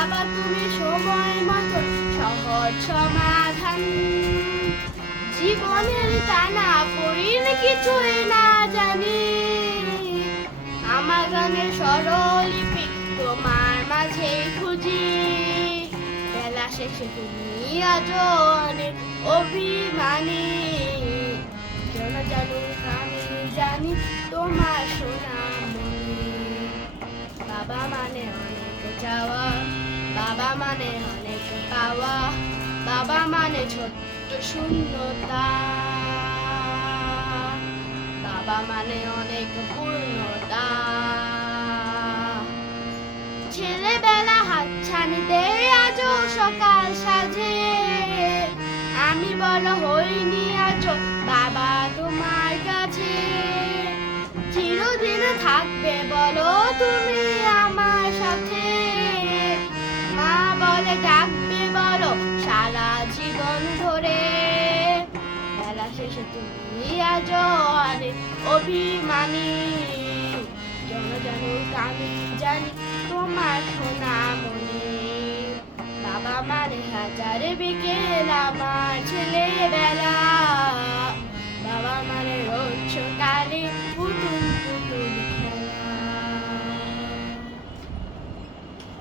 বাবা, তুমি সময় মতো সহজ সমাধান। জীবনের টানা পড়িন কিছুই না জানি। আমার গানের স্বরলিপি তোমার মাঝে খুঁজি। বেলা শেষে তুমি আজ অনেক অভিমানী যেন জানুক জানি তোমার সোনামণি মানে অনেক পাওয়া বাবা মানে ছোট্ট শূন্যতা বাবা মানে অনেক পূর্ণতা ছেলেবেলা আজও সকাল সাজে। আমি বড় হইনি, আজও বাবা তোমার কাছে। চিরদিন থাকবে বলো তুমি জীবন ধরে। বেলা শেষে তুমি আজ আরে অভিমানী। জন জন আমি জানি তোমার সোনামণি। বাবা মারে হাজার বিকেল আমার ছেলেবেলা। মানে